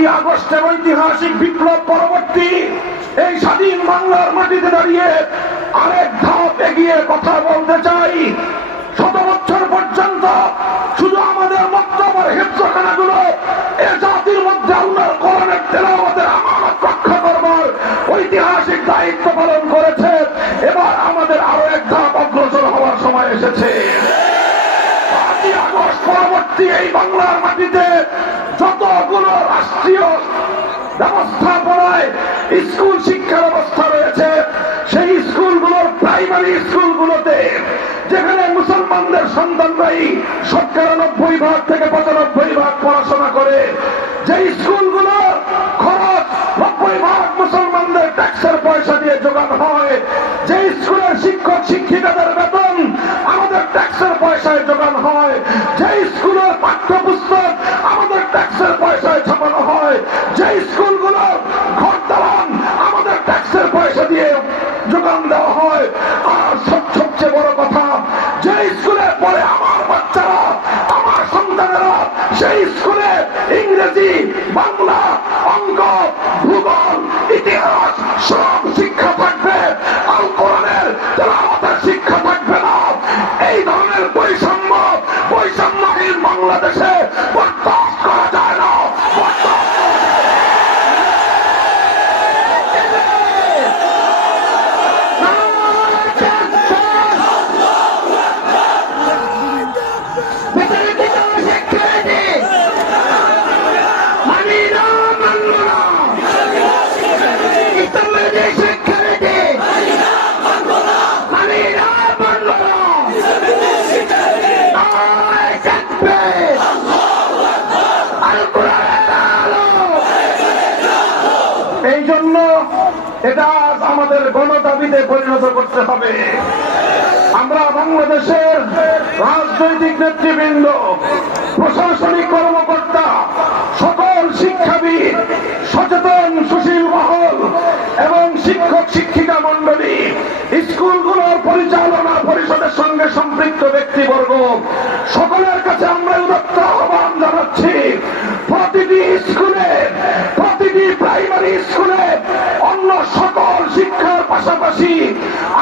5ই আগস্টের ঐতিহাসিক বিপ্লব পরবর্তী এই স্বাধীন বাংলার মাটিতে দাঁড়িয়ে আরেক ধাপ এগিয়ে কথা বলতে চাই। 100 বছর পর্যন্ত শুধু আমাদের মক্তবের হিফজখানাগুলো এ জাতির মধ্যে আল্লাহর কোরআনের তেলাওয়াতের আমানত রক্ষা করবার ঐতিহাসিক দায়িত্ব পালন করেছে। এবার আমাদের আরো এক ধাপ অগ্রসর হওয়ার সময় এসেছে। 5ই আগস্ট পরবর্তী এই বাংলার মাটিতে যতগুলো রাষ্ট্রীয় ব্যবস্থাপনায় স্কুল শিক্ষা ব্যবস্থা রয়েছে, সেই স্কুলগুলোর প্রাইমারি স্কুলগুলোতে যেখানে মুসলমানদের সন্তানরাই ৯৭% থেকে ৯৫% পড়াশোনা করে, যে স্কুলগুলো খরচ ৯০% মুসলমানদের ট্যাক্সের পয়সা দিয়ে যোগান হয়, যে স্কুলের শিক্ষক শিক্ষিকাদের বেতন আমাদের ট্যাক্সের পয়সায় যোগান হয়, যে স্কুলের পাঠ্যপুস্তক আমাদের ট্যাক্সের পয়সায় ছাপানো হয়, যে স্কুলগুলো ঘর দালান আমাদের ট্যাক্সের পয়সা দিয়ে যোগান দেওয়া হয়, আর সবচেয়ে বড় কথা, যে স্কুলে পড়ে আমার বাচ্চারা, আমার সন্তানেরা, সেই স্কুলে ইংরেজি, বাংলা, অঙ্ক, ভূগোল, ইতিহাস সব শিক্ষা থাকবে, আল কোরআনের তেলাওয়াতের শিক্ষা থাকবে না। এই ধরনের বৈষম্যহীন বাংলাদেশে বরদাস্ত করা যায় না। এই জন্য এটা আমাদের গণদাবিতে পরিণত করতে হবে। আমরা বাংলাদেশের রাজনৈতিক নেতৃবৃন্দ, প্রশাসনিক কর্মকর্তা, সকল শিক্ষাবিদ, সচেতন সুশীল মহল এবং শিক্ষক শিক্ষিকা মন্ডলী, স্কুলগুলোর পরিচালনা পরিষদের সঙ্গে সম্পৃক্ত ব্যক্তিবর্গ, সকলের কাছে আমরা উদাত্ত আহ্বান জানাচ্ছি, প্রতিটি স্কুলে, প্রতিটি প্রাইমারি স্কুলে অন্য সকল শিক্ষার পাশাপাশি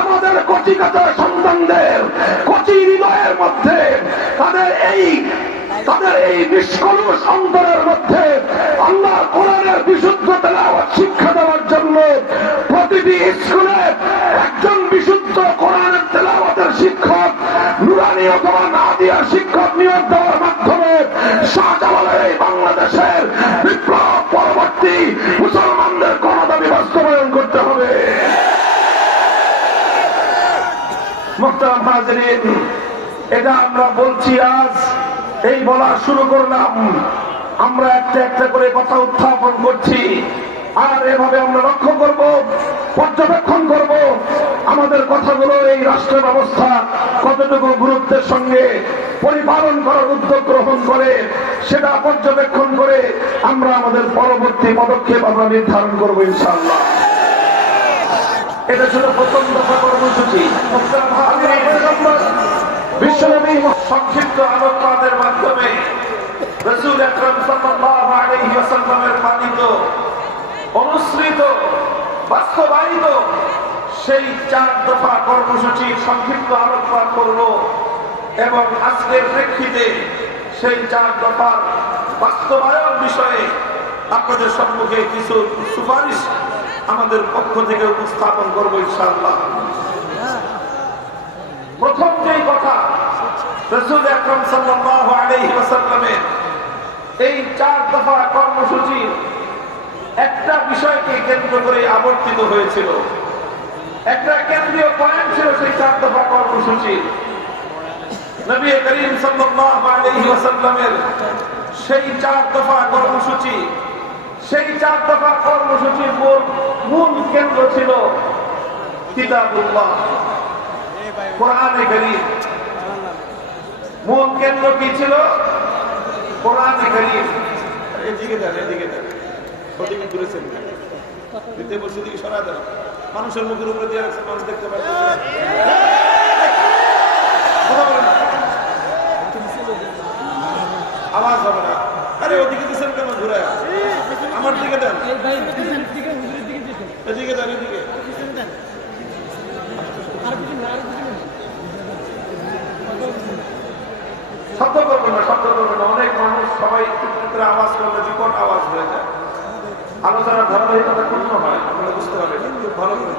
আমাদের কচিকাঁচা সন্তানদের কচি হৃদয়ের মধ্যে তাদের এই নিষ্কলুষ অন্তরের মধ্যে আল্লাহ কোরআনের বিশুদ্ধ তেলাওয়াত শিক্ষা দেওয়ার জন্য প্রতিটি স্কুলে একজন বিশুদ্ধ কোরআনের তেলাওয়াতের শিক্ষক, নুরানি অথবা নাদিয়া শিক্ষক নিয়োগ দেওয়ার মাধ্যমে শাহজালালের এই বাংলাদেশের বিপ্লব পরবর্তী মুসলমানদের গণদাবি বাস্তবায়ন করতে হবে। মুহতারাম হাজিরিন, এটা আমরা বলছি আজ, এই বলা শুরু করলাম, আমরা একটা একটা করে কথা উত্থাপন করছি, আর এভাবে আমরা লক্ষ্য করব, পর্যবেক্ষণ করব আমাদের কথাগুলো এই রাষ্ট্র ব্যবস্থা কতটুকু গুরুত্বের সঙ্গে পরিপালন করার উদ্যোগ গ্রহণ করে, সেটা পর্যবেক্ষণ করে আমরা আমাদের পরবর্তী পদক্ষেপ আমরা নির্ধারণ করবো ইনশাআল্লাহ। এটা ছিল প্রথম দফা কর্মসূচি। বিশ্বনবী সংক্ষিপ্ত আলোকপাতের মাধ্যমে রাসূল আকরাম সাল্লাল্লাহু আলাইহি ওয়াসাল্লামের পালিত, অনুসৃত, বাস্তবায়িত সেই 4 দফা কর্মসূচির সংক্ষিপ্ত আলোকপাত করব এবং আজকের প্রেক্ষিতে সেই 4 দফার বাস্তবায়ন বিষয়ে আপনাদের সম্মুখে কিছু সুপারিশ আমাদের পক্ষ থেকে উপস্থাপন করব ইনশাআল্লাহ। প্রথম যেই কথা, রাসূল আকরাম সাল্লাল্লাহু আলাইহি ওয়াসাল্লামের এই 4 দফা কর্মসূচি একটা বিষয়কে কেন্দ্র করে আবর্তিত হয়েছিল, একটা কেন্দ্রীয় পয়েন্ট ছিল সেই 4 দফা কর্মসূচি। নবী করিম সাল্লাল্লাহু আলাইহি ওয়াসাল্লামের সেই 4 দফা কর্মসূচি, সেই 4 দফা কর্মসূচির মূল কেন্দ্র ছিল কিতাবুল্লাহ, কোরআনে কারীম। মূল কেন্দ্র কি ছিল? কোরআনে কারীম। এদিকে দেন, এদিকে দেন, ওদিকে ঘুরেছেন, দিতে বলছি দিকে সরা দেন, মানুষের মুখের উপরে দিয়ে রাখছেন, মানুষ দেখতে পাচ্ছে। আওয়াজ হবে না। আরে ওদিকে দিচ্ছেন কেন ঘুরে? আমার দিকে দেন, এদিকে দেন, এদিকে। শব্দ করবেন না, শব্দ করবেন না। অনেক মানুষ সবাই একটু আওয়াজ করলে বিকট আওয়াজ হয়ে যায়, আলোচনার ধারাবাহিকতা পূর্ণ হয়। আপনারা বুঝতে পারবেন খুব ভালো করে।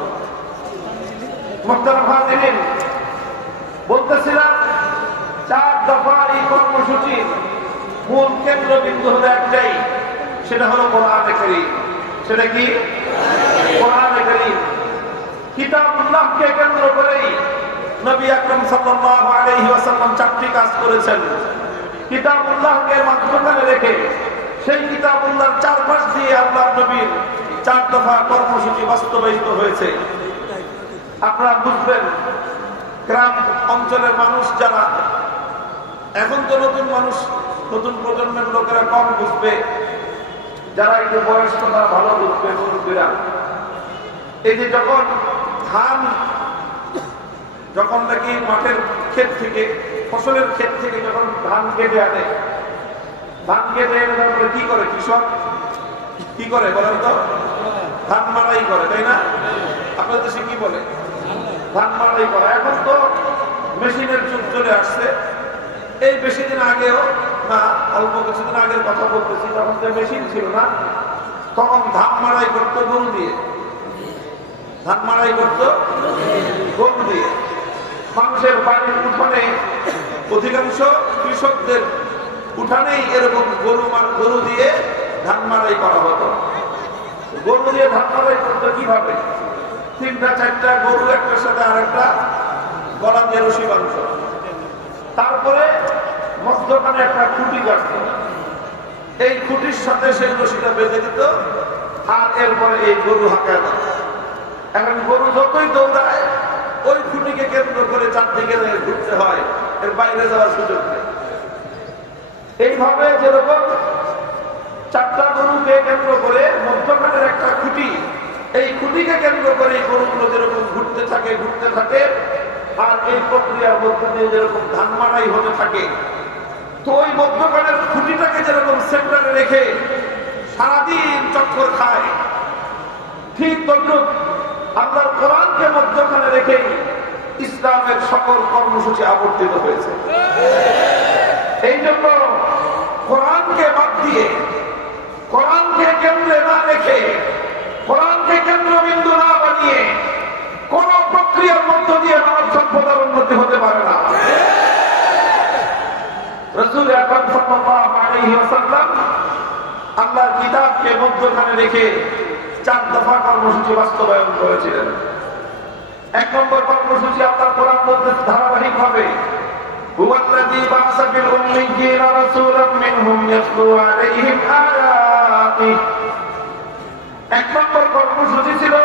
মোহতারাম হাজিরিন, বলতেছিলাম 4 দফা এই কর্মসূচির মূল কেন্দ্রবিন্দু হলো একটাই, সেটা হলো কোরআনে কারীম। সেটা কি? কোরআনে কারীম। কিতাবুল্লাহকে কেন্দ্র করেই নবী আকরাম সাল্লাল্লাহু আলাইহি ওয়াসাল্লাম 4টি কাজ করেছেন। কিতাবুল্লাহকে মাঝখানে রেখে সেই কিতাবুল্লাহর চারপাশ দিয়ে আল্লাহর নবীর 4 দফা কর্মসূচি বাস্তবায়িত হয়েছে। আপনারা বুঝবেন, গ্রাম অঞ্চলের মানুষ যারা, এখন তো নতুন মানুষ, নতুন প্রজন্মের লোকেরা কম বুঝবে, যারা একটু বয়স্ক তারা ভালো বুঝবে। মুরব্বীরা, এই যে যখন নাকি মাঠের ক্ষেত থেকে, ফসলের ক্ষেত থেকে যখন ধান কেটে আনে, ধান কেটে এনে তারপরে কি করে কৃষক? কি করে বলেন তো? ধান মাড়াই করে, তাই না? আপনাদের দেশে কি বলে? ধান মাড়াই করে। এখন তো মেশিনের যুগ চলে আসছে। এই বেশি দিন আগেও না, অল্প কিছুদিন আগের কথা বলতেছি, তখন যে মেশিন ছিল না, তখন ধান মাড়াই করতো গরু দিয়ে। ধান মাড়াই করতো গরু দিয়ে। মানুষের বাড়ির উঠানে, অধিকাংশ কৃষকদের উঠানেই এরকম গরু দিয়ে ধান মাড়াই করা হতো। গরু দিয়ে ধান মাড়াই করতো কিভাবে? 3-4টা গরু একটার সাথে আর একটা গলা দিয়ে রশি বাঁধত, তারপরে মধ্যখানে একটা খুঁটি কাটত, এই খুঁটির সাথে সেই রশিটা বেঁধে দিত, আর এরপরে এই গরু হাঁকায় দিত। এখন গরু যতই দৌড়ায় ওই খুঁটিকে কেন্দ্র করে চারদিকে ঘুরতে হয়, এর বাইরে যাওয়ার সুযোগ নেই। এইভাবে যেরকম 4টা গরুকে কেন্দ্র করে মধ্যখানের একটা খুঁটি, এই খুঁটিকে কেন্দ্র করে এই গরুগুলো যেরকম ঘুরতে থাকে, আর এই প্রক্রিয়ার মধ্যে দিয়ে যেরকম ধান মাড়াই হতে থাকে, তো ওই মধ্যখানের খুঁটিটাকে যেরকম সেন্টারে রেখে সারাদিন চক্কর খায়, ঠিক তদ্রুপ আল্লাহর কোরআনকে মধ্যখানে রেখে ইসলামের সকল কর্মসূচি আবর্তিত হয়েছে। এই জন্য কোরআনকে বাদ দিয়ে, কোরআনকে কেন্দ্রে না রেখে, কোরআনকে কেন্দ্রবিন্দু না বানিয়ে কোন প্রক্রিয়ার মধ্য দিয়ে মানব সভ্যতার উন্নতি হতে পারে না। রাসূল আকরাম সাল্লাল্লাহু আলাইহি ওয়াসাল্লাম আল্লাহর কিতাবকে মধ্যখানে রেখে 4 দফা কর্মসূচি বাস্তবায়ন করেছিলেন। 1 নম্বর কর্মসূচি আল্লাহর কোরআন মধ্যে ধারাবাহিক ভাবে হুয়াল্লাযী বা'আসা ফিল উম্মিয়্যিনা রাসূলাম মিনহুম ইয়াতলু আলাইহিম আয়াতিহি। 1 নম্বর কর্মসূচি ছিল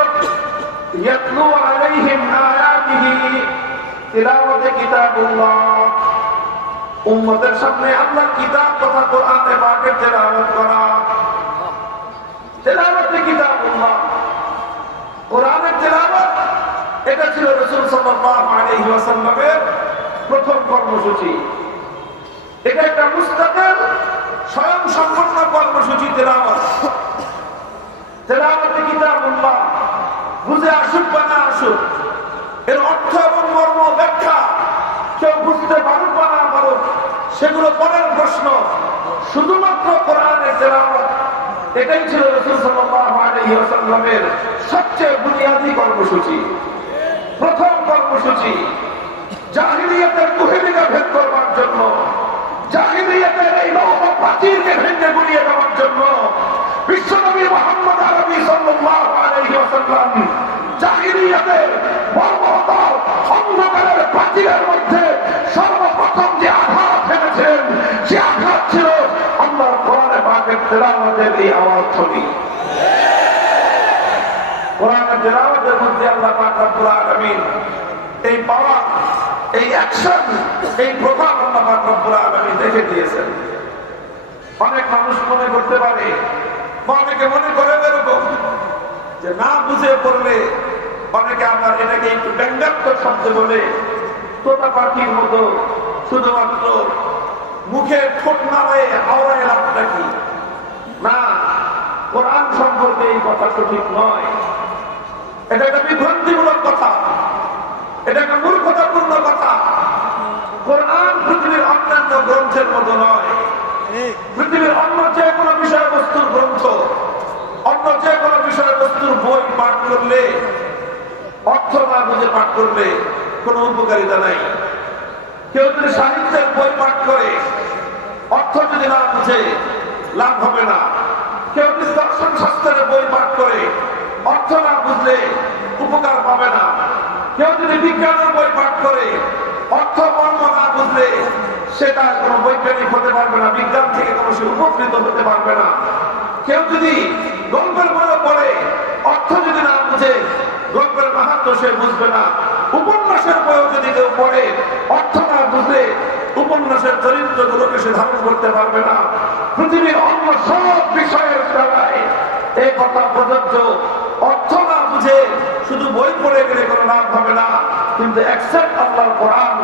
ইয়াতলু আলাইহিম আয়াতিহি, তিলাওয়াতে কিতাবুল্লাহ। উম্মতের সামনে আল্লাহর কিতাব তথা কোরআনে পাকের তেলাওয়াত করা। তেলাওয়াতে কিতাবুল্লাহ, কোরআনের তেলাওয়াত, এটা ছিল রাসূল সাল্লাল্লাহু আলাইহি ওয়াসাল্লামের প্রথম কর্মসূচি। এটা একটা মুস্তাকিল স্বয়ংসম্পূর্ণ কর্মসূচি। তেলাওয়াতে কিতাবুল্লাহ বুঝে আসুক বা না আসুক, এর অর্থ এবং মর্ম ব্যাখ্যা কেউ বুঝতে পারুক বা না পারুক, সেগুলো পরের প্রশ্ন। শুধুমাত্র কোরআনের তেলাওয়াত, এটাই ছিল রাসূল সাল্লাল্লাহু আলাইহি ওয়াসাল্লামের সবচেয়ে বুনিয়াদী কর্মসূচি, প্রথম কর্মসূচি। জাহিলিয়াতের কুহেলিকা ভেদ করবার জন্য, জাহিলিয়াতের এই লৌহ প্রাচীরকে ভেঙে গুলিয়ে দেওয়ার জন্য বিশ্বনবী মুহাম্মদ আরবী সাল্লাল্লাহু আলাইহি ওয়াসাল্লাম জাহিলিয়াতের বর্বরত অন্ধকারের প্রাচীরের মধ্যে সর্বপ্রথম যে আঘাত হেনেছেন, সে আঘাত ছিল আল্লাহর কোরআনে পাকের তেলাওয়াতের এই আওয়াজ ছবি। কোরআনের তেলাওয়াতের মধ্যে আল্লাহ পাক রব্বুল আলামিন এই পাওয়ার, এই অ্যাকশন, এই প্রভাব আল্লাহ পাক রব্বুল আলামিন দেখে দিয়েছেন। অনেক মানুষ মনে করতে পারে, অনেকে মনে করে এরকম যে না বুঝে পড়লে, অনেকে আবার এটাকে একটু ব্যঙ্গাত্মক শব্দ বলে, তোতা পাখির মতো শুধুমাত্র মুখে ঠোঁট নাড়ায় আওড়ায় লাভটা কি? কোরআন সম্পর্কে এই কথা সঠিক নয়। এটা একটা বিভ্রান্তিমূলক কথা, এটা একটা মূর্খতাপূর্ণ কথা। কোরআন পৃথিবীর অন্যান্য গ্রন্থের মতো নয়। পৃথিবীর অন্য যে কোনো বিষয়বস্তুর গ্রন্থ, অন্য যে কোনো বিষয়বস্তুর বই পাঠ করলে, অর্থ না বুঝে পাঠ করলে কোনো উপকারিতা নাই। কেউ যদি সাহিত্যের বই পাঠ করে অর্থ যদি না বুঝে লাভ হবে না। কেউ যদি দর্শন শাস্ত্রের বই পাঠ করে অর্থ না বুঝলে উপকার পাবে না। কেউ যদি বিজ্ঞানের বই পাঠ করে অর্থ মর্ম না বুঝলে সেটা কোনো বৈজ্ঞানিক হতে পারবে না, বিজ্ঞান থেকে কোনো সে উপকৃত হতে পারবে না। কেউ যদি গল্পের বই পড়ে অর্থ যদি না বুঝে গল্পের মাহাত্ম্য সে বুঝবে না। উপন্যাসের বইও যদি কেউ পড়ে অর্থ না বুঝলে উপন্যাসের চরিত্রগুলোকে সে ধারণ করতে পারবে না। পৃথিবীর অন্য সব বিষয়ের বেলায় এই কথা প্রযোজ্য। অর্থ না বুঝে শুধু বই পড়ে গেলে কোনো লাভ হবে না। কিন্তু একসাথে আল্লাহর কোরআন,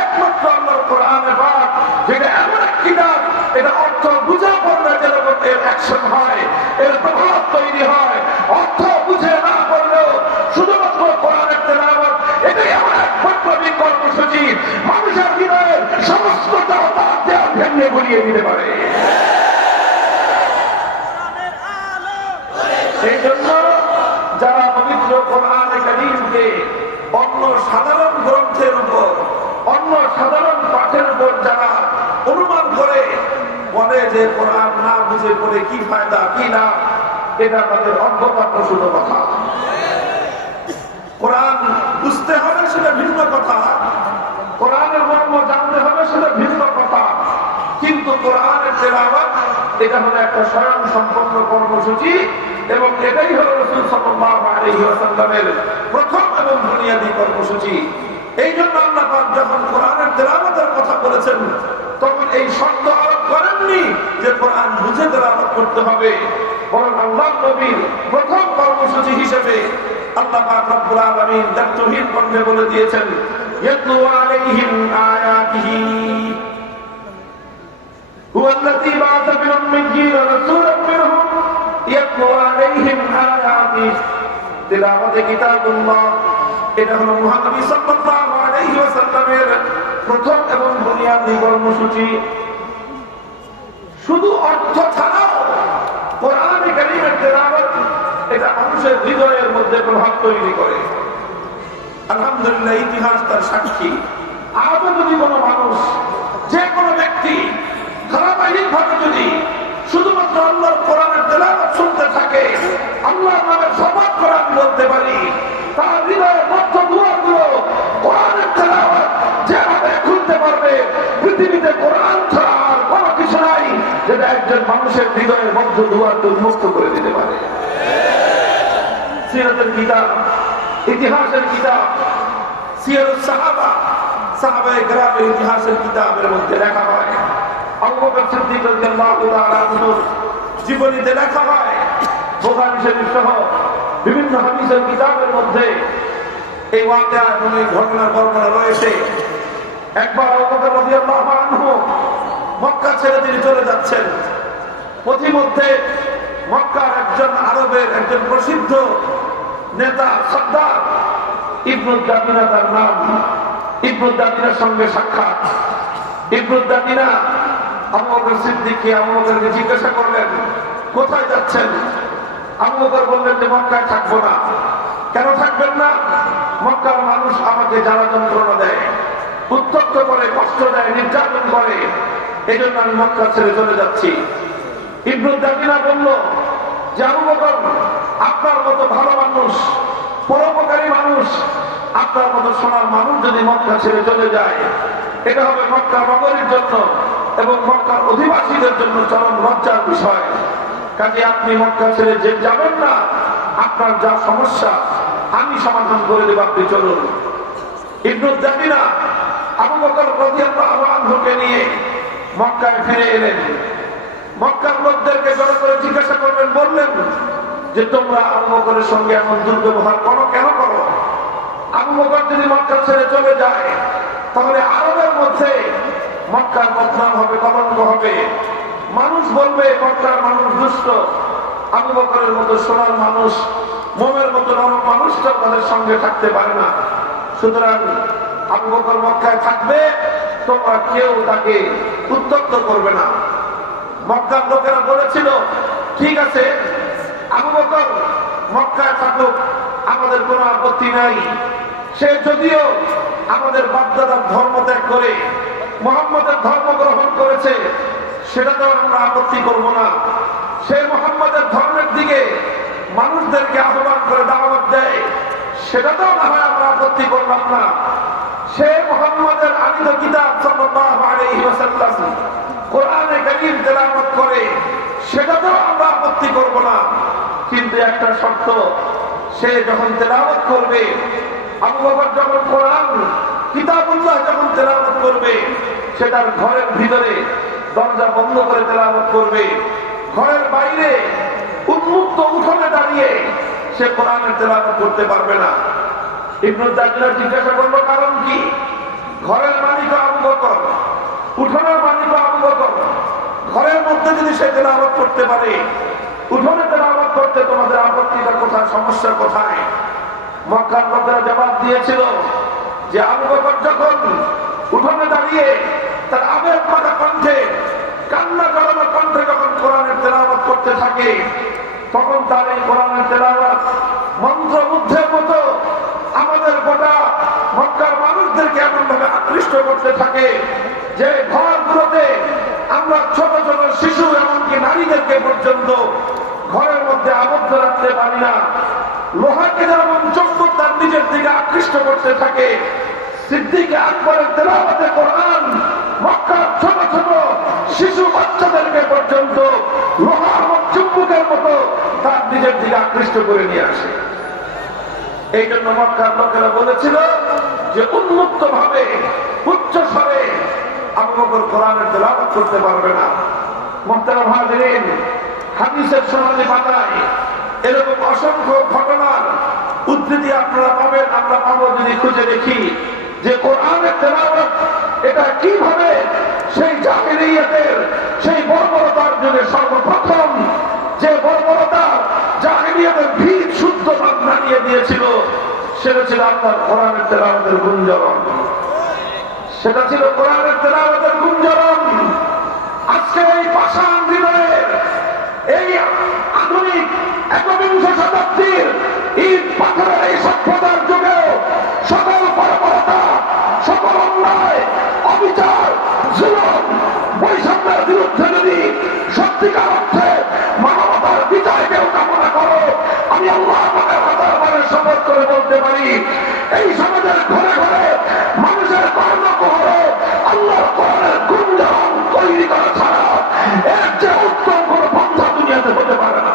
একমাত্র আল্লাহর কোরআনে পাক, যেটা এমন এক কিতাব, এটা অর্থ বুঝা পড়লে যেরকম এর অ্যাকশন হয়, এর প্রভাব তৈরি হয়। অর্থ বুঝে না পড়লেও শুধুমাত্র কোরআনের তেলাওয়াত, এটাই এমন এক বৈপ্লবিক কর্মসূচি, মানুষের হৃদয়ের সমস্ত দেহ ভেঙে গুলিয়ে দিতে পারে। এই জন্য যারা পবিত্র কোরআনে কারীমকে অন্য সাধারণ গ্রন্থের উপর, অন্য সাধারণ পাঠের উপর যারা অনুমান করে বলে যে কোরআন না বুঝে পড়ে কি ফায়দা কি না, এটা তাদের অজ্ঞতা প্রসূত কথা। কোরআন বুঝতে হবে সেটা ভিন্ন কথা, কোরআনের মর্ম জানতে হবে সেটা ভিন্ন কথা, কিন্তু কোরআনের তেলাওয়াত এটা হলো একটা স্বয়ং সম্পন্ন কর্মসূচি এবং এটাই হলো রাসূল সাল্লাল্লাহু আলাইহি ওয়াসাল্লামের প্রথম এবং বুনিয়াদী কর্মসূচি। এই জন্য আল্লাহ পাক যখন কোরআনের তেলাওয়াতের কথা বলেছেন তখন এই শর্ত আরোপ করেননি যে কোরআন বুঝে তেলাওয়াত করতে হবে, বরং আল্লাহর নবীর প্রথম কর্মসূচি হিসেবে আল্লাহ পাক রব্বুল আলামিন তার তাওহীদ কণ্ঠে বলে দিয়েছেন, ইয়াতলু আলাইহিম আয়াতিহি হুয়াল্লাযী বা'আসা ফিল উম্মিয়্যিনা রাসূলাম মিনহুম ইয়াতলু আলাইহিম আয়াতিহি। তিলাওয়াতে কিতাবুল্লাহ, এটা হলো মুহাম্মদ সাল্লাল্লাহু আলাইহি ওয়াসাল্লামের প্রথম এবং বুনিয়াদী কর্মসূচি। শুধু অর্থ ছাড়াও কোরআনে কারীমের তেলাওয়াত এটা মানুষের হৃদয়ের মধ্যে প্রভাব তৈরি করে। আলহামদুলিল্লাহ, ইতিহাস তার সাক্ষী। আজও যদি কোনো মানুষ, যে কোনো ব্যক্তি ধারাবাহিক ভাবে যদি শুধুমাত্র আল্লাহর কোরআনের তেলাওয়াত শুনতে থাকে, আল্লাহর নামের শপথ করে আমি বলতে পারি, তার হৃদয়ের মধ্য দুয়ারগুলো কোরআনের তেলাওয়াত যেভাবে খুলতে পারবে, পৃথিবীতে কোরআন ছাড়া আর কোনো কিছু নাই যেটা একজন মানুষের হৃদয়ের মধ্য দুয়ারকে উন্মুক্ত করে দিতে পারে। সিরাতের কিতাব, ইতিহাসের কিতাব, সিরাতুস সাহাবা, সাহাবায়ে কেরামের ইতিহাসের কিতাবের মধ্যে লেখা হয়, আবু বকর সিদ্দিক রাদিয়াল্লাহু তাআলা আনহুর জীবনীতে লেখা হয়, বুখারী শরীফ সহ বিভিন্ন হাদিসের কিতাবের মধ্যে এই ওয়াকিয়া এবং এই ঘটনার বর্ণনা রয়েছে। একবার আবু বকর রাদিয়াল্লাহু আনহু মক্কা ছেড়ে তিনি চলে যাচ্ছেন। পথিমধ্যে মক্কার একজন আরবের একজন প্রসিদ্ধ নেতা সর্দার ইবনুদ দামিনা তার নাম, ইবনুদ দামিনার সঙ্গে সাক্ষাৎ। ইবনুদ দামিনা আবু বকর সিদ্দিককে, আবু বকরকে জিজ্ঞাসা করলেন, কোথায় যাচ্ছেন? আবু বকর বললেন যে মক্কায় থাকবো না। কেন থাকবেন না? মক্কার মানুষ আমাকে জ্বালা যন্ত্রণা দেয়, উত্তপ্ত করে, কষ্ট দেয়, নির্যাতন করে, এই জন্য আমি মক্কা ছেড়ে চলে যাচ্ছি। ইবনুদ দামিনা বলল যে আবু বকর, আপনার মতো ভালো মানুষ, পরোপকারী মানুষ, আপনার মতো সোনার মানুষ যদি মক্কা ছেড়ে চলে যায়, এটা হবে মক্কা নগরীর জন্য এবং মক্কার অধিবাসীদের জন্য চরম লজ্জার বিষয়। কাজে আপনি মক্কা ছেড়ে যে যাবেন না, আপনার যা সমস্যা আমি সমাধান করে দেব, আপনি চলুন। ইবনুদ দামিনা আবু বকর রাদিয়াল্লাহু আনহুকে নিয়ে মক্কায় ফিরে এলেন। মক্কার লোকদেরকে জড়ো করে জিজ্ঞাসা করলেন, বললেন যে তোমরা আবু বকরের সঙ্গে এমন দুর্ব্যবহার করো, কেন করো? আবু বকর যদি মক্কা ছেড়ে চলে যায় তাহলে আরবের মধ্যে মক্কার বদনাম হবে, কলঙ্ক হবে। মানুষ বলবে মক্কার মানুষ দুষ্ট, আবু বকরের মতো সোনার মানুষ, মোমের মতো নরম মানুষটা তাদের সঙ্গে থাকতে পারে না। সুতরাং আবু বকর মক্কায় থাকবে, তোমরা কেউ তাকে উত্ত্যক্ত করবে না। মক্কার লোকেরা বলেছিল, ঠিক আছে আবু বকর মক্কায় থাকুক, আমাদের কোনো আপত্তি নাই। সে যদিও আমাদের বাপদাদার ধর্ম ত্যাগ করে মুহাম্মদের ধর্ম গ্রহণ করেছে, সেটাতেও আমরা আপত্তি করব না। সে মুহাম্মদের ধর্মের দিকে মানুষদেরকে আহ্বান করে দাওয়াত দেয়, সেটাতেও না হয় আমরা আপত্তি করলাম না। সে মুহাম্মদের আনিত কিতাব সাল্লাল্লাহু আলাইহি ওয়াসাল্লাম কোরআনে কারীম তেলাওয়াত করে, সেটাতেও আমরা আপত্তি করব না। কিন্তু একটা শর্ত, সে যখন তেলাওয়াত করবে, আবু বকর যখন কোরআন কিতাবুল্লাহ যখন তেলাওয়াত করবে, সে তার ঘরের ভিতরে দরজা বন্ধ করে তেলাওয়াত করবে। ঘরের বাইরে উন্মুক্ত উঠোনে দাঁড়িয়ে সে কোরআনের তেলাওয়াত করতে পারবে না। ইবনে জারীর জিজ্ঞাসা করলো, কারণ কি? ঘরের মালিক আবু বকর, উঠোনের মালিক আবু বকর, ঘরের মধ্যে যদি সে তেলাওয়াত করতে পারে, উঠোনে তেলাওয়াত করতে তোমাদের আপত্তিটা কোথায়, সমস্যা কোথায়? মক্কার লোকেরা জবাব দিয়েছিল যে আবু বকর যখন উঠোনে দাঁড়িয়ে তার আবেগ মাখা কণ্ঠে, কান্না জড়ানো কণ্ঠে যখন কোরআনের তেলাওয়াত করতে থাকে, তখন তার এই কোরআনের তেলাওয়াত মন্ত্রমুগ্ধের মতো আমাদের গোটা মক্কার মানুষদেরকে এমন ভাবে আকৃষ্ট করতে থাকে যে ঘরগুলোতে আমরা ছোট ছোট শিশু এমনকি নারীদেরকে পর্যন্ত ঘরের মধ্যে আবদ্ধ রাখতে পারি না। লোহাকে যেমন চম্বুক তার নিজের দিকে আকৃষ্ট করতে থাকে, সিদ্দিক আকবরের তেলাওয়াতে কোরআন মক্কার ছোট ছোট শিশু বাচ্চাদেরকে পর্যন্ত লোহার চুম্বকের মতো তার নিজের দিকে আকৃষ্ট করে নিয়ে আসে। এই জন্য মক্কার লোকেরা বলেছিল যে উন্মুক্ত ভাবে উচ্চ স্বরে আবু বকর কোরআনের তেলাওয়াত করতে পারবে না। মুহতারাম হাজিরিন, হাদিসের সোনালী পাতায় এরকম অসংখ্য ঘটনার উদ্ধৃতি আপনারা পাবেন, আমরা পাবো যদি খুঁজে দেখি যে কোরআনের তেলাওয়াত এটা কিভাবে সেই জাহেলিয়াতের সেই বর্বরতার যুগে সর্বপ্রথম যে বর্বরতা জাহেলিয়াতের ভিত শুদ্ধ বানিয়ে দিয়েছিল, সেটা ছিল আপনার কোরআনের তেলাওয়াতের গুঞ্জরণ। সেটা ছিল কোরআনের তেলাওয়াতের গুঞ্জরণ। আজকে এই পাষাণ হৃদয়ের এই আধুনিক একবিংশ শতাব্দীর ইট পাথরের এই সভ্যতার যুগেও সকল বর্বরতা, সকল অন্যায়, অবিচার, জুলুম, বৈষম্যের বিরুদ্ধে যদি সত্যিকার অর্থে মানবতার বিজয় কেউ কামনা করো, আমি আল্লাহ পাকের দরবারে শপথ করে বলতে পারি, এই সমাজের ঘরে ঘরে মানুষের কর্ণকুহরে আল্লাহর কোরআনের গুঞ্জরণ তৈরি করা ছাড়া এর যে উত্তম কোন পন্থা দুনিয়াতে হতে পারে না।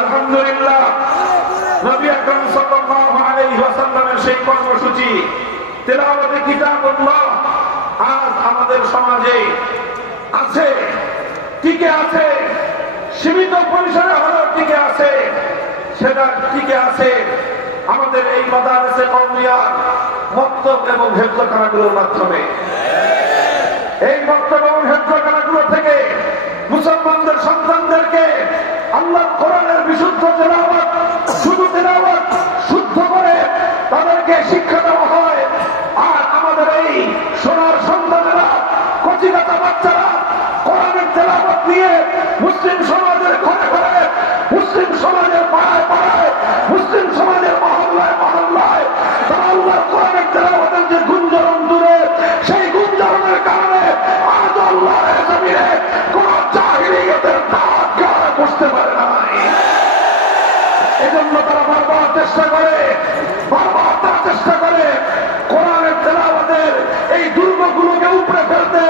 আলহামদুলিল্লাহ, নবী আকরাম সাল্লাল্লাহু আলাইহি ওয়াসাল্লামের সেই কর্মসূচি তেলাওয়াতে কিতাবুল্লাহ আজ আমাদের সমাজে আছে, টিকে আছে, সীমিত পরিসরে হলেও টিকে আছে। সেটা টিকে আছে আমাদের এই মাদারিসে কওমিয়ার মক্তব এবং হেফজখানাগুলোর মাধ্যমে। এই মক্তব এবং হেফজখানাগুলো থেকে মুসলমানদের সন্তানদেরকে আল্লাহর কোরআনের বিশুদ্ধ তেলাওয়াত, শুধু তেলাওয়াত শুদ্ধ করে তাদেরকে শিক্ষা দেওয়া হয়। আর আমাদের এই সোনার সন্তানেরা, কচিকাঁচা বাচ্চারা কোরআনের তেলাওয়াত নিয়ে মুসলিম সমাজের ঘরে ঘরে, মুসলিম সমাজের পাড়ায় পাড়ায়, মুসলিম সমাজের মহল্লায় মহল্লায় তারা আল্লাহর কোরআনের তেলাওয়াতের যে গুঞ্জরণ দূরে, সেই গুঞ্জরণের কারণে আজ আল্লাহর জমিনে কোন জাহিলিয়াতের দাগ গায়ে বসতে পারে নাই। এজন্য তারা বারবার চেষ্টা করে কোরআনের তেলাওয়াতের এই দুর্গগুলোকে উপড়ে ফেলতে।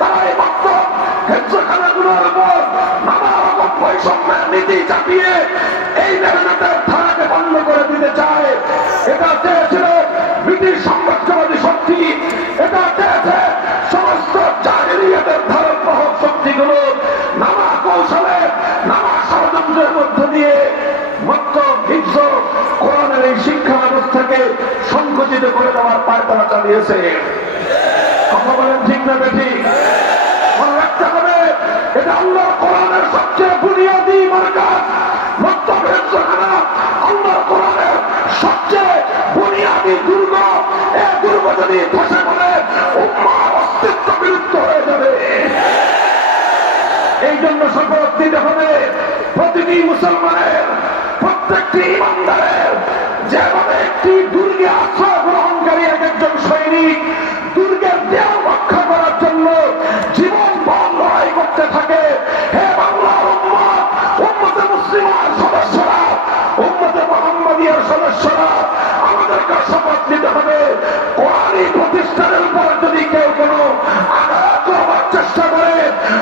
তারা এই মক্তব হেফজখানাগুলোর উপর নানা রকম বৈষম্যের নীতি চাপিয়ে এই মেহনতের ধারাকে বন্ধ করে দিতে চায়। এটা চেয়েছিল ব্রিটিশ সাম্রাজ্যবাদী শক্তি, এটা চেয়েছে সমস্ত জাহিলিয়াতের ধারণ বাহক শক্তিগুলো নানা কৌশলে, নানা ষড়যন্ত্রের মধ্য দিয়ে মক্তব, হিফজ, সংকুচিত করে দেওয়ার পায়তারা চালিয়েছে। কথা বলেন ঠিক না বেঠিক? মনে রাখতে হবে, এটা আল্লাহর কোরআনের সবচেয়ে বুনিয়াদী মার্কাজ, মতভেদখানা, আল্লাহর কোরআনের সবচেয়ে বুনিয়াদী দুর্গ। এই দুর্গ যদি ধসে পড়ে উম্মাহর অস্তিত্ব বিলুপ্ত হয়ে যাবে। এই জন্য শপথ দিতে হবে প্রতিটি মুসলমানের, প্রত্যেকটি ইমানদারের, যেভাবে একটি দুর্গে আশ্রয় গ্রহণকারী এক একজন সৈনিক দুর্গের দেয়াল রক্ষা করার জন্য জীবন বন লড়াই করতে থাকে। হে বাংলার উম্মত, উম্মতে মুসলিমার সদস্যরা, উম্মতে মুহাম্মাদিয়ার সদস্যরা, আমাদেরকে শপথ নিতে হবে কোরআনী প্রতিষ্ঠানের উপর যদি কেউ কোনো আঘাত করবার চেষ্টা করে,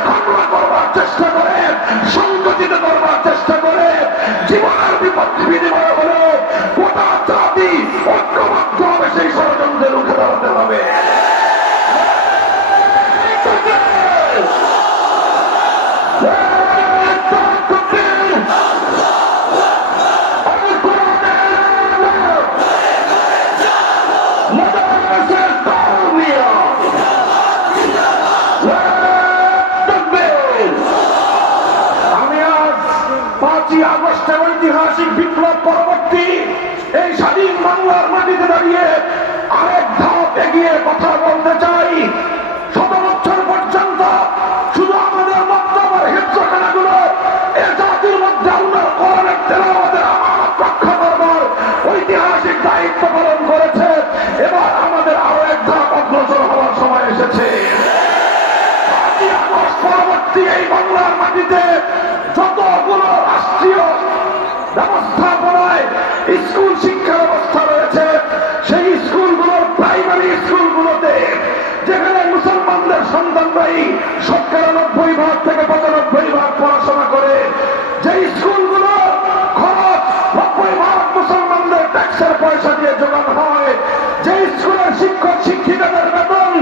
হামলা করবার চেষ্টা করে, সংকুচিত করবার চেষ্টা করে, জীবনের বিনিময় হলো গোটা জাতি ঐক্যবদ্ধ হবে, সেই ষড়যন্ত্রে রুখে দাঁড়াতে হবে। আগস্টের ঐতিহাসিক বিপ্লব পরবর্তী এই স্বাধীন বাংলার মাটিতে দাঁড়িয়ে আরেক ধাপ এগিয়ে কথা বলতে চাই। ১৭ বছর পর্যন্ত শুধু আমাদের মক্তবের হিফজখানাগুলো এ জাতির মধ্যে আল্লাহর কোরআনের তেলাওয়াতের আমানত রক্ষা করবার ঐতিহাসিক দায়িত্ব পালন করেছে। এবার আমাদের আরো এক ধাপ অগ্রসর হওয়ার সময় এসেছে। ৫ই আগস্ট পরবর্তী এই বাংলার মাটিতে যতগুলো রাষ্ট্রীয় ব্যবস্থাপনায় স্কুল শিক্ষা ব্যবস্থা রয়েছে, সেই স্কুলগুলোর প্রাইমারি স্কুলগুলোতে যেখানে মুসলমানদের সন্তানরাই ৯৭% থেকে ৯৫% পড়াশোনা করে, যে স্কুলগুলো খরচ ৯০% মুসলমানদের ট্যাক্সের পয়সা দিয়ে যোগানো হয়, যে স্কুলের শিক্ষক শিক্ষিকাদের বেতন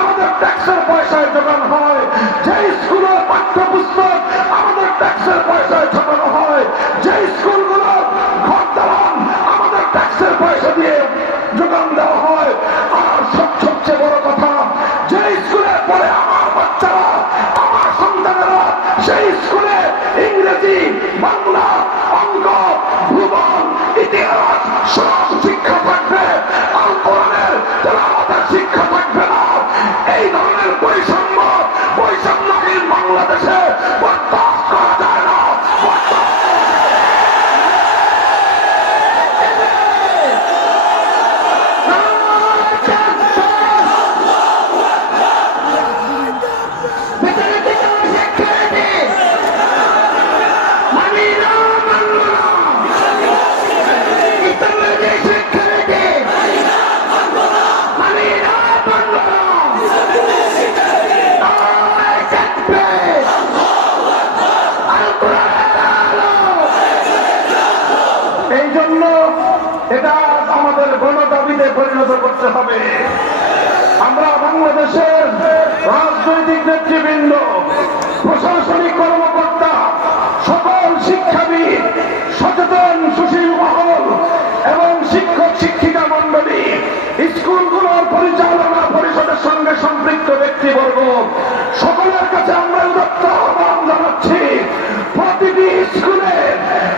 আমাদের ট্যাক্সের পয়সায় যোগানো হয়, যে স্কুলের পাঠ্যপুস্তক আমাদের ট্যাক্সের পয়সায় ছাপানো হয়, যে স্কুলগুলো ঘর দালান আমাদের ট্যাক্সের পয়সা দিয়ে যোগান দেওয়া হয়, আর সবচেয়ে বড় কথা, যে স্কুলে পড়ে আমার বাচ্চারা, আমার সন্তানেরা, সেই স্কুলে ইংরেজি, বাংলা, অঙ্ক, ভূগোল, ইতিহাস সব শিক্ষা থাকবে, আল কোরআনের তেলাওয়াতের শিক্ষা থাকবে না। এই ধরনের বৈষম্যহীন বাংলাদেশে বরদাস্ত করা যায় না। এই জন্য এটা আমাদের গণদাবিতে পরিণত করতে হবে। আমরা বাংলাদেশের রাজনৈতিক নেতৃবৃন্দ, প্রশাসনিক কর্মকর্তা, সকল শিক্ষাবিদ, সচেতন সুশীল মহল এবং শিক্ষক শিক্ষিকা মন্ডলী, স্কুলগুলোর পরিচালনা পরিষদের সঙ্গে সম্পৃক্ত ব্যক্তিবর্গ, সকলের কাছে আমরা উদাত্ত আহ্বান জানাচ্ছি, প্রতিটি স্কুলে,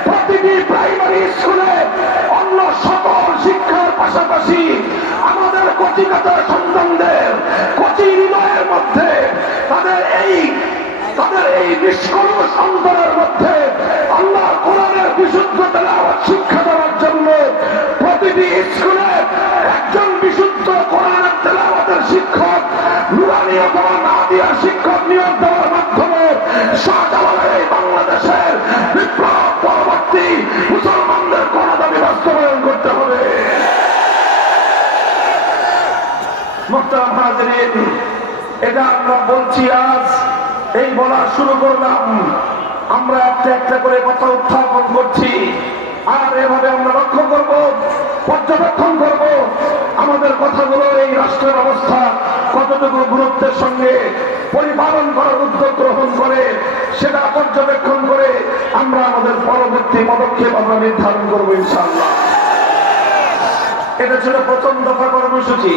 প্রতিটি প্রাইমারি স্কুলে অন্য সকল শিক্ষার পাশাপাশি আমাদের কচিকাঁচা সন্তানদের কচি হৃদয়ের মধ্যে তাদের এই নিষ্কলুষ অন্তরের মধ্যে আল্লাহর কোরআনের বিশুদ্ধ তেলাওয়াত শিক্ষা দেওয়ার জন্য প্রতিটি স্কুলে একজন বিশুদ্ধ কোরআনের তেলাওয়াতের শিক্ষক, নুরানি অথবা নাদিয়া শিক্ষক নিয়োগ দেওয়ার মাধ্যমে শাহজালালের এই বাংলাদেশের বিপ্লব পরবর্তী মুসলমানদের গণদাবি বাস্তবায়ন করতে হবে। মুহতারাম হাজিরিন, এটা আমরা বলছি আজ, এই বলা শুরু করলাম, আমরা একটা একটা করে কথা উত্থাপন করছি, আর এভাবে আমরা লক্ষ্য করব, পর্যবেক্ষণ করব আমাদের কথাগুলো এই রাষ্ট্রের অবস্থা কতটুকু গুরুত্বের সঙ্গে পরিপালন করার উদ্যোগ গ্রহণ করে, সেটা পর্যবেক্ষণ করে আমরা আমাদের পরবর্তী পদক্ষেপ আমরা নির্ধারণ করবো ইনশাআল্লাহ। এটা ছিল প্রথম দফা কর্মসূচি।